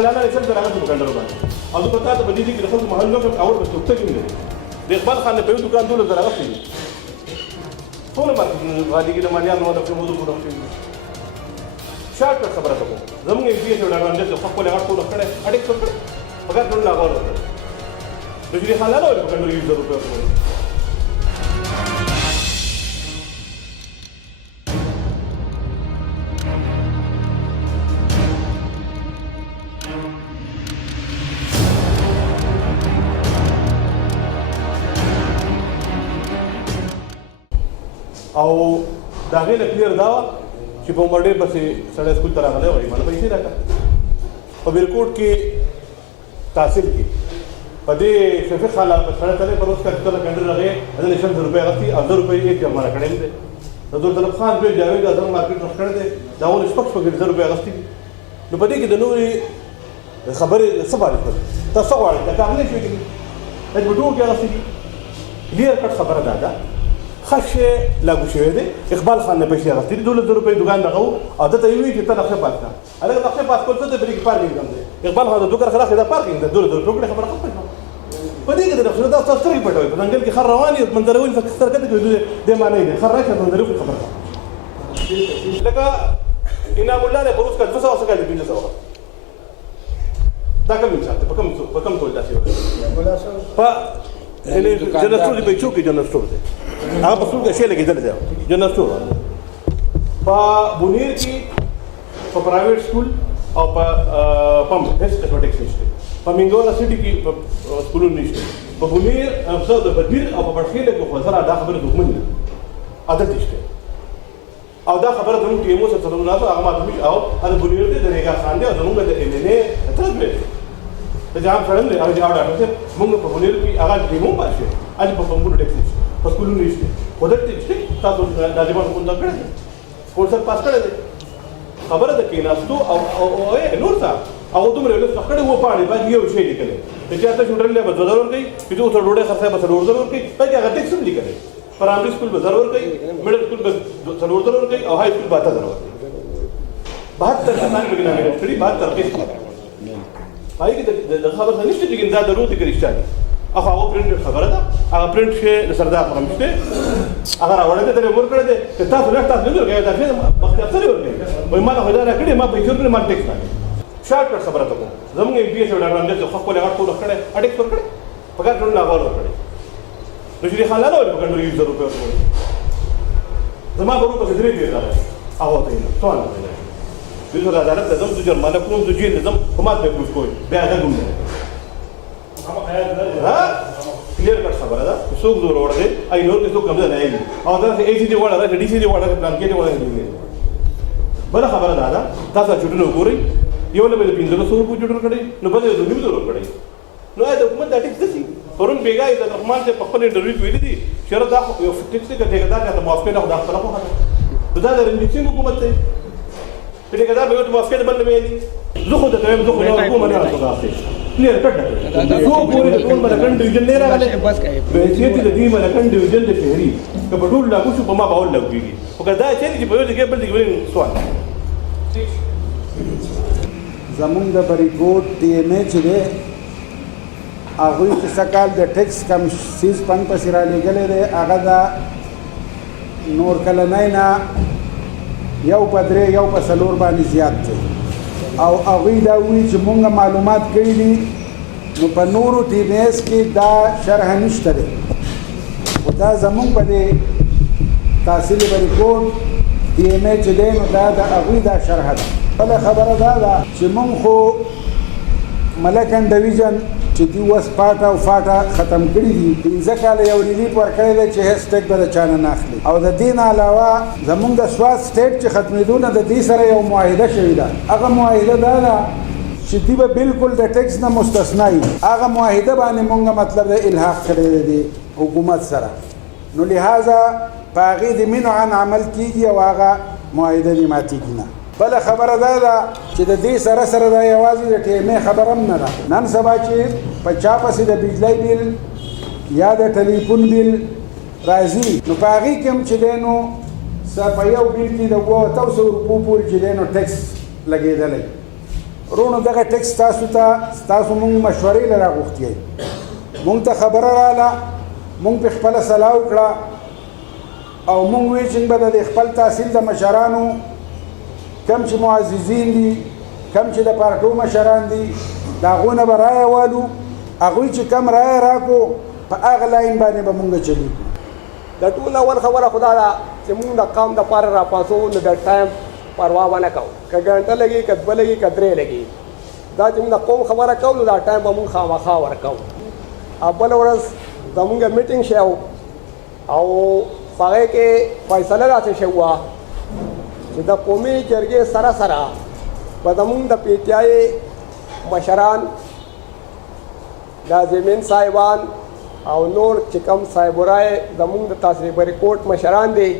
حلاله ليس درجه مكندربان او دغه ته په دې کې د خپل محل نو او د توکته کې د اقبال خان په یو دکان دول درغه شي ټول باندې غالي کې د ماليان نو د موضوع په ډول شاټ خبره کوم زموږ یې دې ډول باندې د خپل هغه ټول کړه اډیک کړ فقط نو لا غوړ کړ د دې حلاله ولې په کندري 100 روپے او دا غیر کلیر دا چې په مړې پسې سړی سکول ته راغلی وای مله پیسې راکړه په بیرکوټ کې تحصیل کې په دې شفیق خاله په سړی ته پر اوس کله کنډر راغی د 100 روپے غوښتي او 100 روپے یې جمع کړې دي د دولت خان په جاوید اعظم مارکیټ راکړه دي دا ول شپږ 100 روپے غوښتي نو په دې کې د نورې خبرې سبا لري تاسو غواړئ دا کار نه شي کېږي د ټول کې غوښتي کلیر کټ خبره ده خشه لاګو شوی دی اقبال خان نه پیسې راغلي 200 روپے دکان دغه او د ته وی چې ته دغه پاس کا هغه دغه پاس کول ته د بریک پارکینګ هم دی اقبال خان د دوکر خلاص دا پارکینګ د 200 روپے خبره خپل په دې کې د رسول الله تاسو ترې پټوي په څنګه کې خر رواني منځروي فکر کړه کې د معنی نه خر راځي منځروي خبره لکه انعام الله له پروس کا 200 څخه د 200 دا کوم څه په کوم ټول داسې په جنرال دی په چوکي جنرال دی هغه په څو کې شي لګیدل دی جنرال سټور په بونیر کې په پرایویټ سکول او په پم هیڅ ټیکس نشته په منګولا سټي کې سکولونه نشته په بونیر افسر د بدیر او په برخیله کې خو سره دا خبره دښمن نه عادت نشته او دا خبره زموږ ټیمو سره څلور نه هغه ماته او هغه بونیر دې د ریګا خان دی او زموږ د ام ان اے ترڅ به ته ځان فرند دی هغه جوړ راځي موږ په بونیر کې هغه ټیمو پاشه اځ په پمبو ټیکس نشته په سکولونو نشته خودت نشته تاسو د دالبان کوم دا کړی کورس پاس کړی دی خبره ده کې ناستو او نور څه او دومره له څه کړي و پاړي باندې یو شی لیکل چې تاسو شوډر له بدل ورکړي چې تاسو ډوډۍ خرڅه به ضرور ورکړي دا هغه ټیکس هم لیکل پرایمري سکول به ضرور ورکړي میډل سکول به ضرور ورکړي او هاي سکول به تاسو ضرور ورکړي 72 کسان به نه کړی 72 پیسې پای کې د خبر نشته چې دا ضرورت کې رښتیا هغه پرنټ خبره ده هغه پرنټ شي د سردار پرمشته هغه راوړل ته ور کړل دي تاسو نه تاسو نه ورګه دا څه مخکې څه ورګه وای ما خدای را کړی ما په چورنه ما ټیکس راکړ شارټ خبره ته زموږ یې بي اس ډاډ باندې خو خپل هغه ټول کړه اډیک ور کړی پکې ټول لا غوړ کړی نو چې حلاله ول پکې ډېر 100 روپے زما په روپه درې دی راځي هغه ته نه څون نه د عدالت نظام د جرمانه کوم د جیل نظام حکومت به کوم کوی بیا دا ګوند ها کلیر کټ خبره ده څوک زور ورده اي نور کې څوک کم نه ایږي او دا اي سي دي وړه راځي ډي سي دي وړه پلان کې دي وړه بل خبره ده تاسو چټنو ګوري یو له بل پیندلو سو په جوړ کړي نو بل یو نیو ضرور کړي نو دا حکومت د ټیکس دي پرون بیګا د رحمان ته په خپل انټرویو ویلي دي شر دا یو ټیکس کې ټیکدار ته موافقه نه خدا خپل خو دا د رنجین حکومت ته ټیکدار به یو موافقه بل ویلي زه خو د تم زه خو نو حکومت نه راځي کلیر کټ زه پورې د ټول ملکن ډیویژن نه راغله بس کوي به چې د دې ملکن ډیویژن د شهري کله ټول لاګو شو په ما باور لګيږي او کدا چې په یو ځای بل ځای سوال زمونږ د بریکوټ ټي ام ایچ دی هغوی چې سکال د ټیکس کم سیز پن پسې را لېږلی دی هغه د نور کلنۍ نه یو په درې یو په څلور باندې زیات دی او هغوی دا وایي چې مونږ معلومات کړي دي نو په نورو ټي ام ایس کې دا شرح نشته دی خو دا زمونږ په دې تحصیل بریکوټ ټي ام ایچ دی نو دا د هغوی دا شرح ده بله خبره دا ده چې مونږ خو ملکن ډویژن چې دوی اوس پاټه او فاټه ختم کړي دي 15 کاله یو ریلیف ورکړی دی چې هیڅ ټیک به د چا نه اخلي او د دې نه علاوه زمونږ د سوات سټیټ چې ختمېدو نه د دې سره یو معاهده شوې ده هغه معاهده دا ده چې دوی به بالکل د ټیکس نه مستثنا وي هغه معاهده باندې مونږ مطلب د الحاق کړی دی حکومت سره نو لہذا په هغې د مینو عن عمل کېږي او هغه معاهده دې ماتېږي نه بله خبره دا ده چې د دې سره سره دا یوازې د ټیمې خبره هم نه ده نن سبا چې په چا پسې د بجلی بیل یا د ټلیفون بیل راځي نو په هغې کې هم چې دی نو په یو بیل کې د 700 روپو پورې چې دی نو ټیکس لګېدلی رونو دغه ټیکس تاسو مونږ مشورې له راغوښتي مونږ ته خبره رااله مونږ په خپله سلا وکړه او مونږ وی چې به د خپل تحصیل د مشرانو کم چې معززین دي کم چې د پارټو مشران دي د هغو نه به رایه والو هغوی چې کم رایه راکړو په هغه لاین باندې به مونږ چلیږو د ټول اول خبره خدا ده چې مونږ د قام دپاره راپاڅو نو د ټایم پروا ونه کوو که ګنټه لګي که دوه لګي که درې لګي دا چې مونږ د قوم خبره کوو نو دا ټایم به مونږ خامخا ورکوو او بله ورځ زمونږ میټینګ شی او په هغې کې فیصله داسې شوې وه چې د قومي جرګې سره سره به زمونږ د پی ټي آی مشران ناظمین صاحبان او نور چې کوم صاحبرای زمونږ د تحصیل بریکوټ مشران دي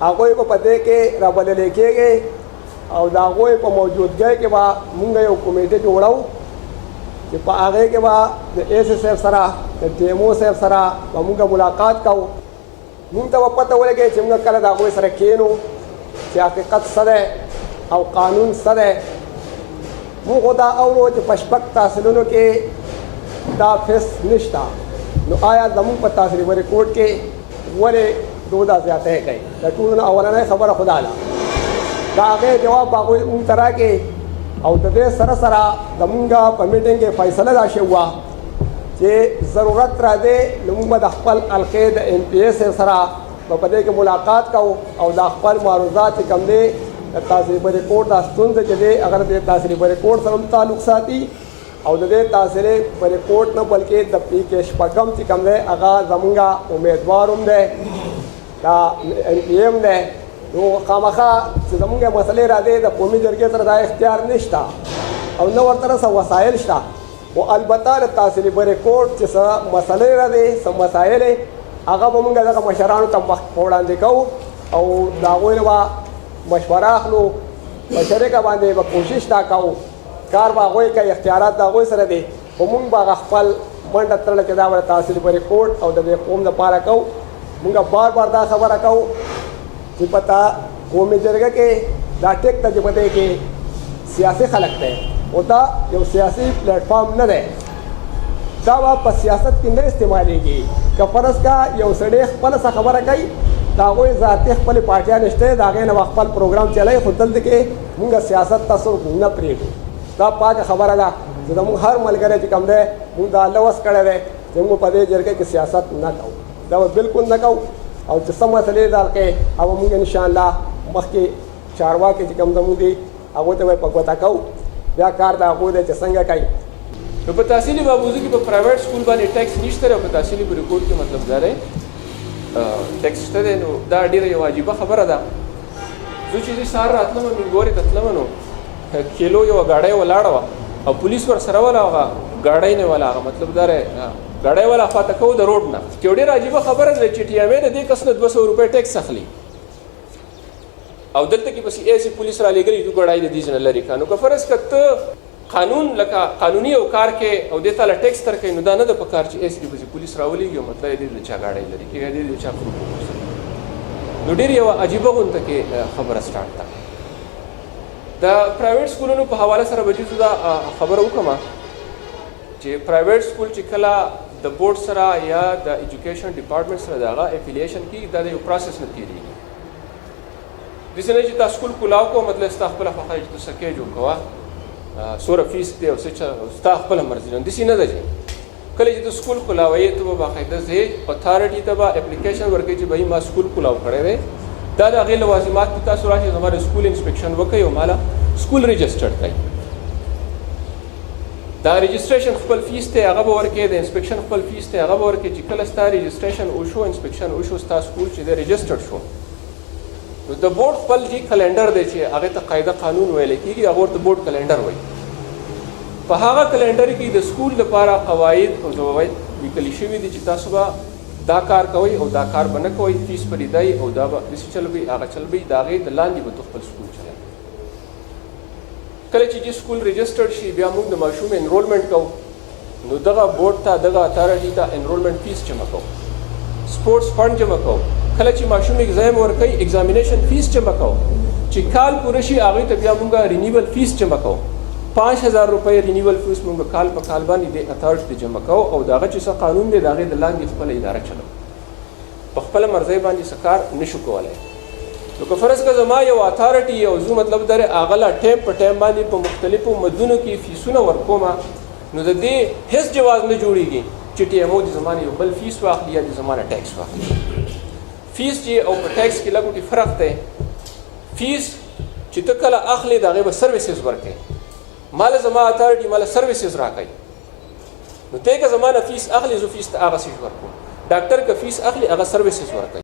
هغوی به په دې کې رابللی کېږي او د هغوی په موجودګۍ کې به مونږ یو کمیټه جوړو چې په هغې کې به د ایس صاحب سره د ټي ایم او صاحب سره به مونږ ملاقات کوو مونږ ته به پته ولګي چې مونږ کله د هغوی سره کښېنو چې حقیقت څه دی او قانون څه دی مونږ خو دا اورو چې په شپږ تحصیلونو کې دا فیس نشته نو آیا زمونږ په تحصیل بریکوټ کې ولې دودا زیاتۍ کوي د ټولو نه اولنۍ خبره خدا ده د هغې جواب هغوی مونږ ته راکړي او د دې سره سره زمونږ په میټینګ کې فیصله دا شوې وه چې ضرورت راځي نو موږ به د خپل حلقې د ایم پی اے سره به په دې کې ملاقات کوو او دا خپل معروضات چې کوم دی د تحصیل بریکوټ دا ستونزه چې دی هغه د تحصیل بریکوټ سره هم تعلق ساتي او د دې تحصیل بریکوټ نه بلکې د پی کې شپږم چې کوم دی هغه زمونږ امیدوار هم دی دا ایم پی ایم دی نو خامخا چې زمونږ مسلې راځي د قومي جرګې سره دا اختیار نشته او نه ورته څه وسایل شته او البته د تحصیل بریکوټ چې څه مسلې راځي څه مسایل هغه به مونږ دغه مشرانو ته مخ په وړاندې کوو او د هغوی نه به مشوره اخلو په شریکه باندې به کوشش دا کوو کار به هغوی کوي اختیارات د هغوی سره دی خو مونږ به هغه خپل منډه تړله چې دا به د تحصیل بریکوټ او د دې قوم دپاره کوو مونږ بار بار دا خبره کوو چې پته قومي جرګه کې دا ټیک ته چې په دې کې سیاسي خلک دی او دا یو سیاسي پلیټفارم نه دی دا به په سیاست کې نه استعمالیږي که فرض کا یو سړی خپله څه خبره کوي د هغوی ذاتي خپلې پارټیان شته د هغې نه به خپل پروګرام چلوي خو دلته کې مونږ سیاست ته څوک نه پرېږدو دا پاکه خبره ده چې زموږ هر ملګری چې کوم دی مونږ دا لوس کړی دی چې مونږ په دې جرګې کې سیاست نه کوو دا به بالکل نه کوو او چې څه مسلې د حلقې هغه مونږ انشاءالله مخکې چارواکي چې کوم زموږ دي هغوی ته به یې په ګوته کوو بیا کار د هغوی دی چې څنګه کوي نو په تحصیلي بابوزي کې په پرایویټ سکول باندې ټیکس نشته او په تحصیلي بریکوټ کې مطلب دا دی ټیکس شته دی نو دا ډېره یو عجیبه خبره ده زه چې سهار راتلم مینګورې ته تلم نو کیلو یوه ګاډۍ ولاړه وه او پولیس ورسره وله هغه ګاډۍ نه وله هغه مطلب دا دی ګاډۍ والا خواته کوو د روډ نه چې یو ډېره عجیبه خبره ده چې ټي ایم اے د دې کس نه 200 روپۍ ټیکس اخلي او دلته کې پسې ایسې پولیس را لېږلي چې ګاډۍ د دې ځای نه لرې کړه نو که فرض که ته قانون لکه قانوني یو کار کې او دې ته له ټیکس درکوي نو دا نه ده په کار چې ایسې کې پسې پولیس راولېږي او مطلب یې دې د چا ګاډۍ لرې کېږي دې د چا پروف نو ډېر یوه عجیبه غونته کې خبره سټارټ ده د پرایویټ سکولونو په حواله سره به چې دا خبره وکړم چې پرایویټ سکول چې کله د بورډ سره یا د ایجوکیشن ډپارټمنټ سره د هغه افیلیشن کېږي دا د یو پروسس نه تېرېږي داسې نه چې تا سکول کولاو کوه مطلب ستا خپله خوښه چې ته سکې جوړ کوه څومره فیس دی او څه ستا خپله مرضي ده داسې نه ده چې کله چې ته سکول کولاوې ته به باقاعده ځې اتھارټي ته به اپلیکیشن ورکوي چې بهي ما سکول کولاو کړی دی دا د هغې لوازمات کې تاسو راشئ زما د سکول انسپیکشن وکړئ او ماله سکول رجسټرډ کړئ دا رجسټریشن خپل فیس دی هغه به ورکړې د انسپیکشن خپل فیس دی هغه به ورکړې چې کله ستا رجسټریشن وشو انسپیکشن وشو ستا سکول چې دی رجسټرډ شو نو د بورډ خپل چې کلنډر دی چې هغې ته قاعده قانون ویلی کېږي هغه ورته بورډ کلنډر وایي په هغه کلنډر کې د سکول لپاره قواعد او ضوابط لیکلي شوي دي چې تاسو به دا کار کوئ او دا کار به نه کوئ فیس به لیدئ او دا به داسې چل به هغه چل به د هغې د لاندې به تو خپل سکول چلوئ کله چې سکول رجسټرډ شي بیا موږ د ماشوم انرولمنټ کوو نو دغه بورډ ته دغه اتھارټي ته انرولمنټ فیس جمع کوو سپورټس فنډ جمع کوو کله چې ماشوم ایگزام ورکوي ایگزامینیشن فیس جمع کوو چې کال پوره شي هغوی ته بیا موږ رینیول فیس جمع کوو 5000 روپۍ رینیول فیس موږ کال په کال باندې د اتھارټي ته جمع کوو او دغه چې څه قانون دی د هغې د لاندې خپله اداره چلو په خپله مرضۍ باندې څه کار نشو کولی. نو که فرض که زما یو اتھارټي او زه مطلب در هغه لا ټایم په ټایم باندې په مختلفو مدونو کې فیسونه ورکومه نو د دې هیڅ جواز نه جوړیږي چې ټي ایم او د زما نه یو بل فیس واخلي یا د زما نه ټیکس واخلي. فیس چې او په ټیکس کې لږ ګوټې فرق دی. فیس چې ته کله اخلې د هغې به سروسز ورکوې. ماله زما اتھارټي ماله سروسز راکوي نو ته که زما نه فیس اخلي زه فیس ته هغه څه ورکوم. ډاکټر که فیس اخلي هغه سروسز ورکوي.